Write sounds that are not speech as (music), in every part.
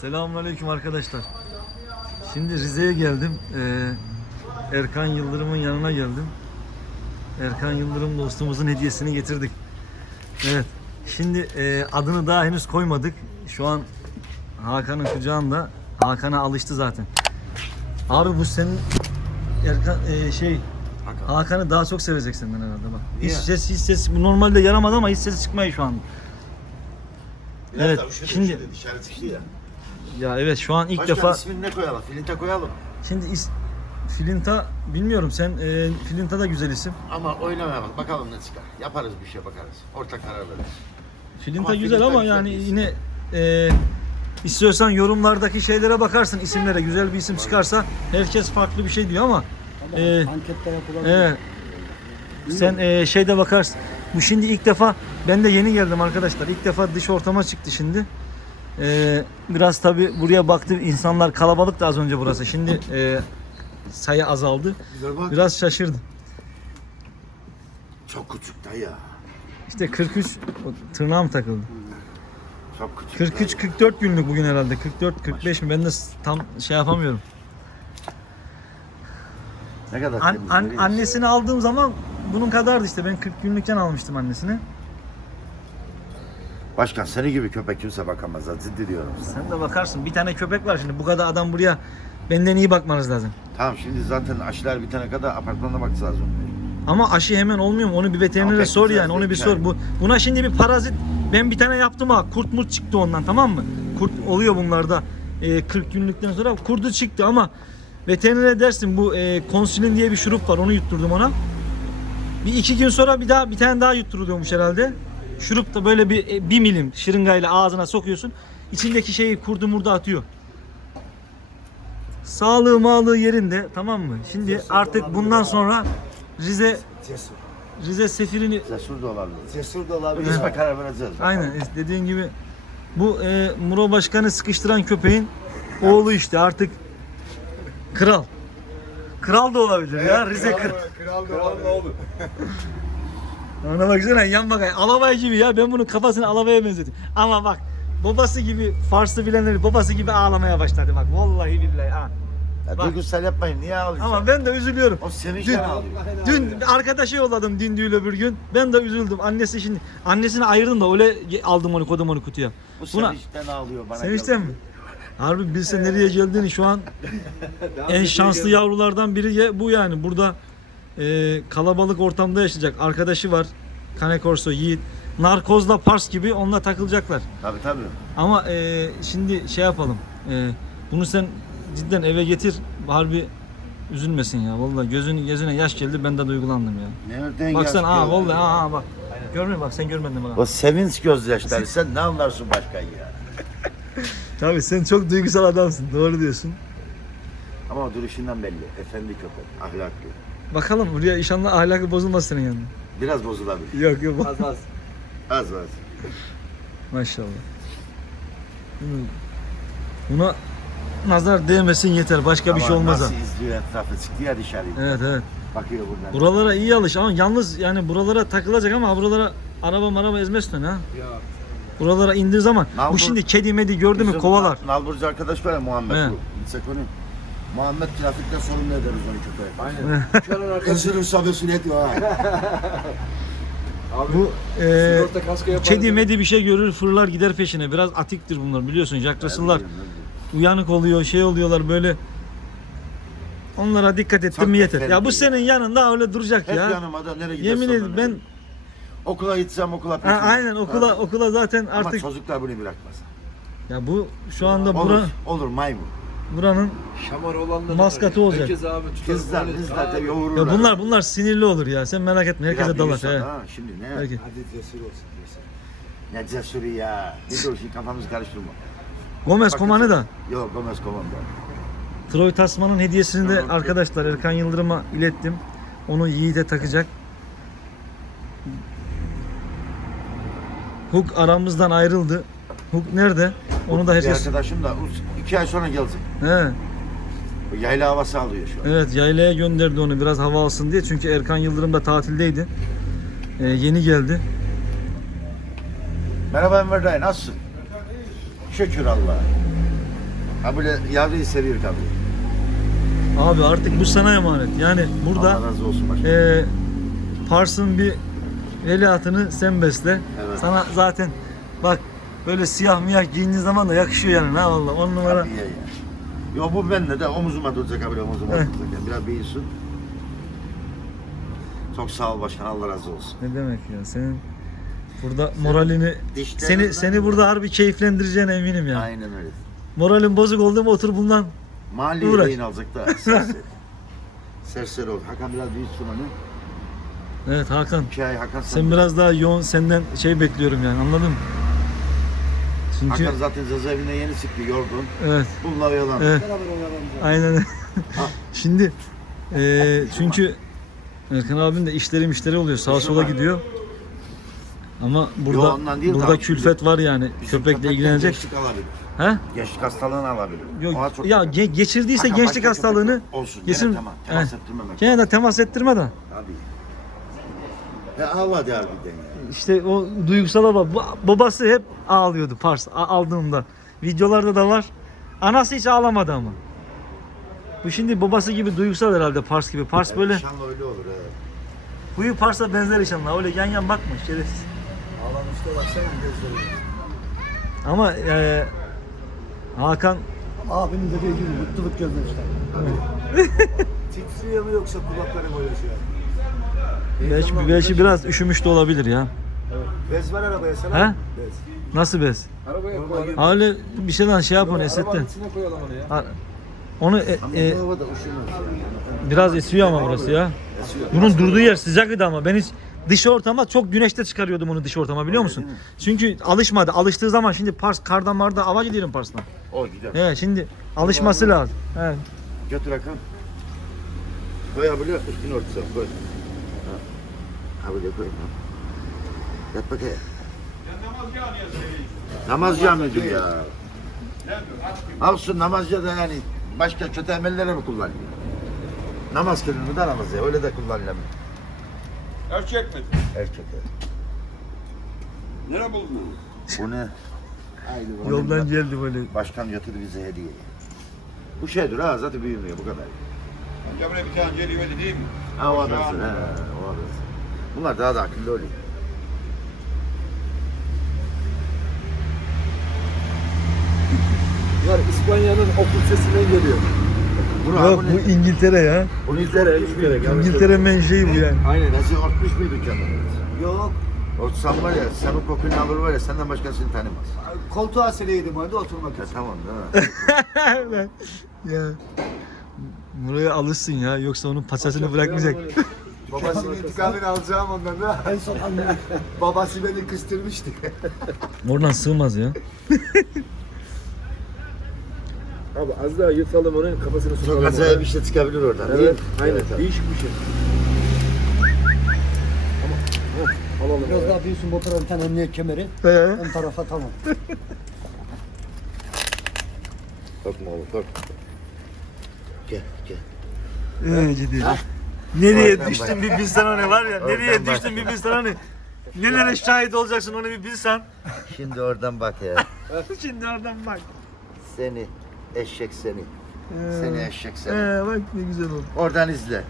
Selamünaleyküm arkadaşlar. Şimdi Rize'ye geldim. Ee, Erkan Yıldırım'ın yanına geldim. Erkan Yıldırım dostumuzun hediyesini getirdik. Evet. Şimdi e, adını daha henüz koymadık. Şu an Hakan'ın kucağında. Hakan'a alıştı zaten. Abi bu senin Erkan e, şey Hakan'ı daha çok sevecek senden herhalde bak. Hiç Niye? ses hiç ses bu normalde yaramaz ama hiç sesi çıkmıyor şu. Biraz Evet, üşüdü, şimdi- üşüdü, dışarı çıktı ya. Ya evet şu an ilk Başkan defa ismini ne koyalım? Filinte koyalım. Şimdi is, Filinta bilmiyorum sen e, Filinta da güzel isim. Ama oynamayalım. Bakalım ne çıkar. Yaparız bir şey bakarız. Ortak karar veririz. Filinta Ama güzel Filinta ama güzel yani bir isim. yine e, istiyorsan yorumlardaki şeylere bakarsın isimlere güzel bir isim çıkarsa herkes farklı bir şey diyor ama e, Ankette yapılabilir. e, sen e, şeyde bakarsın. Bu şimdi ilk defa ben de yeni geldim arkadaşlar. İlk defa dış ortama çıktı şimdi. E, biraz tabi buraya baktım insanlar kalabalık da az önce burası. Şimdi e, sayı azaldı. Güzel bak. Biraz şaşırdım. Çok küçük dayı ya. İşte 43 o tırnağım takıldı. Çok küçük. 43 dayı. 44 günlük bugün herhalde. 44 45 mi? Ben de tam şey yapamıyorum. Ne kadar An- temiz. an- görüyor musun? annesini aldığım zaman bunun kadardı işte. Ben 40 günlükken almıştım annesini. Başkan seni gibi köpek kimse bakamaz. Ciddi diyorum sana. Sen de bakarsın. Bir tane köpek var şimdi. Bu kadar adam buraya benden iyi bakmanız lazım. Tamam şimdi zaten aşılar bitene kadar apartmanda bakacağız lazım. Ama aşı hemen olmuyor mu? Onu bir veterinere Ama pek sor yani. Onu bir sor. Bu buna şimdi bir parazit ben bir tane yaptım ha. Kurt murt çıktı ondan tamam mı? Kurt oluyor bunlarda. Ee, 40 günlükten sonra kurdu çıktı ama veterinere dersin bu e, konsilin diye bir şurup var. Onu yutturdum ona. Bir iki gün sonra bir daha bir tane daha yutturuluyormuş herhalde. Şurup da böyle bir e, bir milim şırıngayla ağzına sokuyorsun. İçindeki şeyi kurdu murdu atıyor. Sağlığı mağlığı yerinde tamam mı? Şimdi artık bundan sonra Rize Cesur. Rize sefirini Cesur da olabilir. Cesur da olabilir. İsme karar vereceğiz. aynen dediğin gibi bu e, Muro Başkan'ı sıkıştıran köpeğin oğlu işte artık kral. Kral da olabilir ya Rize kral. Kral da olur. (laughs) Ona baksana yan bakay. Alavay gibi ya ben bunun kafasını alavaya benzedim. Ama bak babası gibi Fars'ı bilenleri babası gibi ağlamaya başladı bak. Vallahi billahi ha. Ya, Bak. duygusal yapmayın. Niye ağlıyorsun? Ama ben de üzülüyorum. O sevinçten ağlıyor. Dün arkadaşa yolladım dün değil öbür gün. Ben de üzüldüm. Annesi şimdi annesini ayırdım da öyle aldım onu kodum onu kutuya. Bu Buna sevinçten ağlıyor bana. sevinçten mi? Harbi bilse nereye geldiğini şu an (laughs) en şanslı yavrulardan biri bu yani. Burada e, kalabalık ortamda yaşayacak. Arkadaşı var. Kane Corso, Yiğit. Narkozla Pars gibi onunla takılacaklar. Tabii tabii. Ama e, şimdi şey yapalım. E, bunu sen cidden eve getir. Harbi üzülmesin ya. Vallahi gözün gözüne yaş geldi. Ben de duygulandım ya. Nereden Baksana yaş aa vallahi aa, aa bak. Görmüyor bak sen görmedin bak. O sevinç gözyaşları. Sen ne anlarsın başkan ya? (laughs) Tabii sen çok duygusal adamsın. Doğru diyorsun. Ama duruşundan belli. Efendi köpek. Ahlaklı. Bakalım buraya inşallah ahlakı bozulmaz senin yanında. Biraz bozulabilir. Yok yok. Az az. Az az. Maşallah. Buna nazar değmesin yeter. Başka bir şey olmaz ha. Nasıl izliyor etrafı çıktı ya dışarı. Evet evet. Bakıyor buradan. Buralara iyi alış ama yalnız yani buralara takılacak ama buralara araba maraba ezmezsin ha. Ya. Buralara indiği zaman bu Nalbur- şimdi kedi medi gördü mü Bizim kovalar. Nal- Nalburcu arkadaş var ya Muhammed He. bu. Onu. Muhammed trafikte sorumlu ederiz onu köpeğe. Aynen. Uçanın arkasında. Esir sabesini ediyor ha. Abi. Bu e, Sigorta kasko yapar. kedi medi bir şey görür fırlar gider peşine. Biraz atiktir bunlar biliyorsun. Jack Russell'lar uyanık oluyor şey oluyorlar böyle. Onlara dikkat ettim mi yeter. Ya bu senin yanında öyle duracak Hep ya. yanıma da nereye gidersen Yemin ederim ben Okula gitsem okula ha, peşinde. aynen okula Ha. okula zaten Ama artık çocuklar bunu bırakmaz. ya bu şu anda Olur, bura, olur maymun. Buranın Şamar olanlar. Maskatı olacak. Herkes abi tutar. Kızlar, böyle- da Abi, yoğururlar. ya bunlar bunlar sinirli olur ya. Sen merak etme herkese dalar. he. ha, Şimdi ne? Herkes. Hadi cesur olsun cesur. Ne cesuri ya. Bir dur şimdi kafamızı karıştırma. Gomez komanı da Yok Gomez komanda. Troy Tasman'ın hediyesini de Tamam, arkadaşlar Erkan Yıldırım'a ilettim. Onu Yiğit'e takacak. Hook aramızdan ayrıldı. Hook nerede? Onu da Bir herkes... arkadaşım da iki ay sonra gelecek. He, Yayla havası alıyor şu an. evet yaylaya gönderdi onu biraz hava alsın diye. Çünkü Erkan Yıldırım da tatildeydi. Ee, yeni geldi. Merhaba Enver dayı nasılsın? Şükür Allah'a. Ha böyle yavruyu seviyor tabii. Abi artık bu sana emanet. Yani burada Allah razı olsun başkanım. e, Pars'ın bir veliahtını sen besle. Evet. Sana zaten bak böyle siyah miyah giyindiğin zaman da yakışıyor yani. Ha valla on numara. Tabii ya ya. Yo bu benimle de omuzuma duracak abi omuzuma duracak. Yani biraz büyüsün. Çok sağ ol başkan Allah razı olsun. Ne demek ya senin burada moralini seni seni burada harbi keyiflendireceğine eminim yani. Aynen öyle. Moralin bozuk oldu mu otur bundan. Mali Uğraş. yayın alacak da (laughs) serseri. serseri oldu. Hakan biraz büyüsün onu. Evet Hakan İki ay Hakan sen biraz daha yoğun senden şey bekliyorum yani anladın mı? Çünkü Hakan zaten cezaevine yeni çıktı yorgun. evet Bununla oyalandı. evet Beraber oynayalım. aynen. (laughs) Şimdi eee, çünkü Erkan abinin de işleri mişleri oluyor sağa sola gidiyor. Ama burada ondan değil de burada abi, külfet var yani Bizim köpekle köpekten ilgilenecek. Gençlik alabilir. He? Gençlik hastalığını alabilir. Yok, Ona çok ya dikkat. ge- geçirdiyse Hakan gençlik başka hastalığını köpek olsun. geçir- Gene tamam. Temas He. ettirmemek. gene de temas ettirme de. Tabii. Der bir de ya. İşte o duygusala bak. Bu- Babası hep ağlıyordu Pars aldığımda. Videolarda da var. Anası hiç ağlamadı ama. Bu şimdi babası gibi duygusal herhalde Pars gibi. Pars böyle İnşallah öyle olur. He. huyu Pars'a benzer inşallah. Öyle yan yan bakma şerefsiz. Ağlamışta baksana gözleri. Ama e, Hakan Abimin dediği gibi mutluluk gözler işte. (laughs) Titriyor mu yoksa kulakları mı oynuyor? Belki, belki biraz üşümüş de olabilir ya. Bez ver arabaya sana. He? Bez. Nasıl bez? Arabaya koyalım. Öyle bir şeyden şey yap onu Arabanın Eset'ten. içine koyalım onu ya. Ha, Onu e, e, bu havada üşümez. yani. biraz esiyor ama burası ya. Esiyor. Bunun durduğu yer sıcaktı ama ben hiç dış ortama çok güneşte çıkarıyordum onu dış ortama biliyor musun? Çünkü alışmadı. Alıştığı zaman şimdi Pars kardan marda ava gidiyorum Pars'tan. O gider. Evet şimdi alışması lazım. Evet. Götür Hakan. Koy abi böyle üstünü örtüsü koy. Ha. Ha böyle koy. Ha. Yat bakayım. Namaz camiydim ya. Olsun namazca da yani başka kötü emellere mi kullanıyor? Namaz kelimesi de namaz ya öyle de kullanılamıyor. Erkek mi? Erkek. Nere buldun? Bu ne? Yoldan geldi böyle. Başkan götürdü bize hediye. Bu şeydir ha zaten büyümüyor bu kadar. Önce buraya bir tane geliyor öyle değil mi? Ha o adamsın he o adamsın. Bunlar daha da akıllı oluyor. Bunlar İspanya'nın okul sesinden geliyor. Bunu Yok abi, bu İngiltere ya. bunu İngiltere, İngiltere. İngiltere menşei bu yani. Aynen. Bizi örtmüş müydü kendini? Yok. Örtsen var ya, senin kokunu alır var ya, senden başkasını tanımaz. Koltuğa sileydim hadi oturmak Ya için. tamam değil (laughs) mi? ya. Buraya alışsın ya yoksa onun paçasını bırakmayacak. Babasının intikamını alacağım ondan da. En son anne. (laughs) Babası beni kıstırmıştı. (laughs) Oradan sığmaz ya. (laughs) Abi az daha yırtalım onun kafasını Çok acayip bir şey çıkabilir oradan değil mi? Evet, aynen. Evet, abi. Değişik bir şey. Ama, heh, alalım. Biraz daha büyüsün bu tarafa bir tane emniyet kemeri. Ee? Ön tarafa tamam. Korkma oğlum, korkma. Gel, gel. Ee, ciddi. Nereye düştün bir bilsen o ne var ya. Nereye Oradan bak. düştün bir bilsen hani. Nelere şahit olacaksın onu bir bilsen. Şimdi oradan bak ya. (laughs) Şimdi oradan bak. Seni, eşek seni. Seni eşek seni. Ee, bak ne güzel oldu. Oradan izle.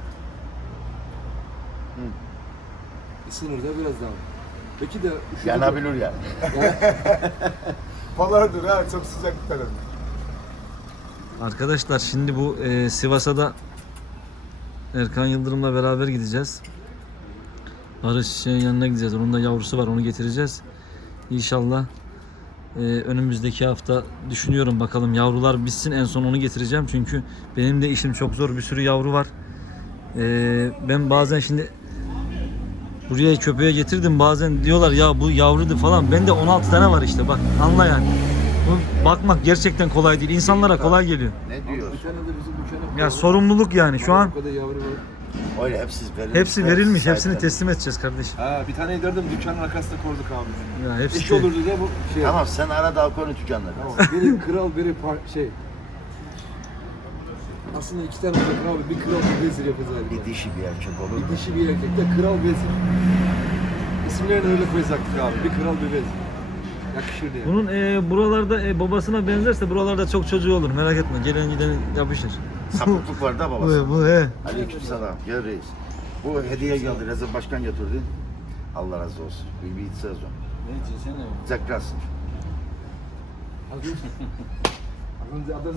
Isınır da biraz daha. Peki de üşüdü. Yanabilir yani. Palardır (laughs) ha çok sıcak bir taraf. Arkadaşlar şimdi bu e, Sivas'a da Erkan Yıldırım'la beraber gideceğiz. Barış yanına gideceğiz. Onun da yavrusu var. Onu getireceğiz. İnşallah e, önümüzdeki hafta düşünüyorum bakalım yavrular bitsin en son onu getireceğim. Çünkü benim de işim çok zor. Bir sürü yavru var. E, ben bazen şimdi buraya köpeğe getirdim. Bazen diyorlar ya bu yavrudu falan. Bende 16 tane var işte bak anla yani. Bakmak gerçekten kolay değil. İnsanlara kolay geliyor. Ne Bir diyorsun? Ya sorumluluk yani şu an Bu kadar yavru var. Öyle hepsi verilmiş. hepsi verilmiş. Hepsi Hepsini teslim edeceğiz kardeşim. Ha bir tane derdim dükkanın arkasında koyduk abi. Ya hepsi İş te- olurdu da bu şey. Tamam sen ara da konu dükkanları. Tamam. Biri kral biri par- şey. Aslında iki tane olacak abi. Bir kral bir vezir yapacağız. Bir dişi bir erkek olur mu? Bir dişi bir erkek de kral vezir. İsimlerini öyle koyacaktık abi. Bir kral bir vezir. Yakışır ya. Bunun e, buralarda e, babasına benzerse buralarda çok çocuğu olur. Merak etme. Gelen giden yapışır. Sapıklık var da (laughs) babası. Bu, bu he. Aleykümselam. Gel reis. Bu hediye geldi. Rezil Başkan getirdi. Allah razı olsun. Bir bir içse o. Zekrasın.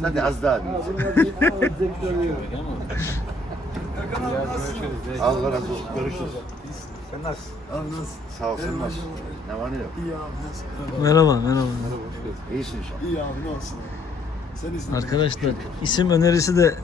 Sen de az daha bir iç. (laughs) Allah razı olsun. Görüşürüz. Sen nasılsın? Sağ ol sen nasılsın? Ne var ne yok? İyi abi nasılsın? Merhaba, merhaba. İyisin inşallah. İyi abi ne olsun? Sen iyisin. Arkadaşlar isim önerisi de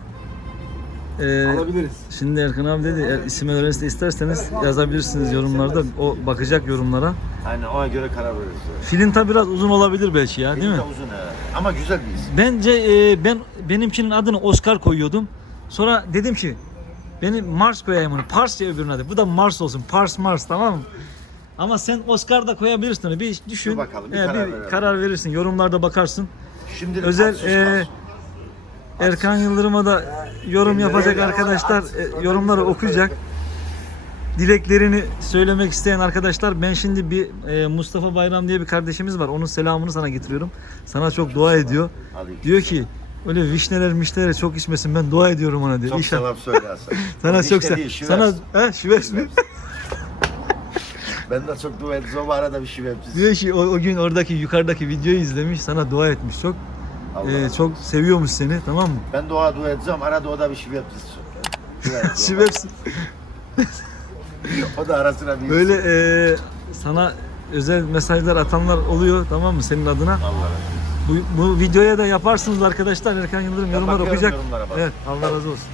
e, Alabiliriz. şimdi Erkan abi dedi eğer isim önerisi de isterseniz yazabilirsiniz yorumlarda. O bakacak yorumlara. Aynen ona göre karar veririz. Filinta biraz uzun olabilir belki ya değil mi? Benim de uzun he. Ama güzel bir isim. Bence e, ben benimkinin adını Oscar koyuyordum. Sonra dedim ki benim Mars koyayım onu. Pars diye öbürünün adı. Bu da Mars olsun. Pars Mars tamam mı? Ama sen Oscar da koyabilirsin onu. Bir düşün. Dur bakalım, bir E, karar verelim. karar verirsin. Yorumlarda bakarsın. Şimdi Özel e, Erkan Yıldırım'a da yorum yapacak arkadaşlar e, yorumları okuyacak. Dileklerini söylemek isteyen arkadaşlar ben şimdi bir e, Mustafa Bayram diye bir kardeşimiz var. Onun selamını sana getiriyorum. Sana çok dua ediyor. Diyor ki öyle vişneler mişneler çok içmesin ben dua ediyorum ona diyor. çok İnşallah. selam söyle Hasan. Sana (laughs) Vişne çok se- değil, şives. sana he şives mi? Ben de çok dua edeceğim. Arada bir şivemsiz. diyor ki o, o gün oradaki yukarıdaki videoyu izlemiş sana dua etmiş çok. Allah E, razı olsun. çok seviyormuş seni tamam mı? Ben dua dua edeceğim. Arada o da bir. Dua (laughs) ediyor. Şives (laughs) O da arasına bir Böyle e, sana özel mesajlar atanlar oluyor tamam mı senin adına? Allah razı olsun. Bu, bu videoya da yaparsınız arkadaşlar. Erkan Yıldırım yorumlar bakıyorum okuyacak. yorumlara bak. Evet Allah razı olsun.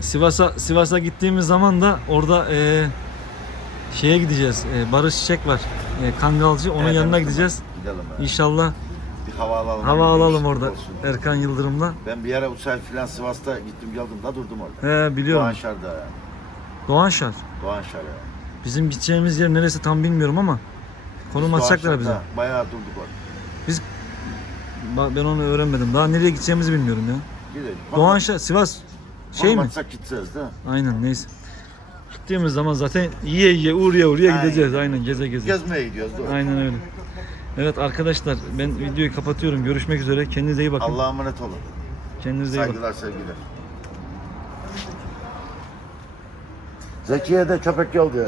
Sivas'a Sivas'a gittiğimiz zaman da orada e, şeye gideceğiz. E, Barış Çiçek var. E, Kangalcı. Onun Evet, yanına evet, gideceğiz. Gidelim. İnşallah Bir hava alalım. hava Bir alalım değişiklik orada olsun. Erkan Yıldırım'la. Ben bir ara uçak filan Sivas'ta gittim geldim da durdum orada. He biliyorum. Doğanşar'da. Doğanşar. Doğanşar ya. Bizim gideceğimiz yer neresi tam bilmiyorum ama konum Biz atacaklar bize. Bayağı durduk orada. Bak ben onu öğrenmedim. Daha nereye gideceğimizi bilmiyorum ya. Gidelim. Doğanşar, Sivas şey mi? Olmazsak gideceğiz değil mi? Aynen neyse. Gittiğimiz zaman zaten yiye yiye uğraya uğraya Aynen. gideceğiz. Aynen geze geze. Gezmeye gidiyoruz mi? Aynen öyle. Evet arkadaşlar ben videoyu kapatıyorum. Görüşmek üzere. Kendinize iyi bakın. Allah'a emanet olun. Kendinize iyi bakın. Saygılar sevgiler. Zekiye de köpek geldi.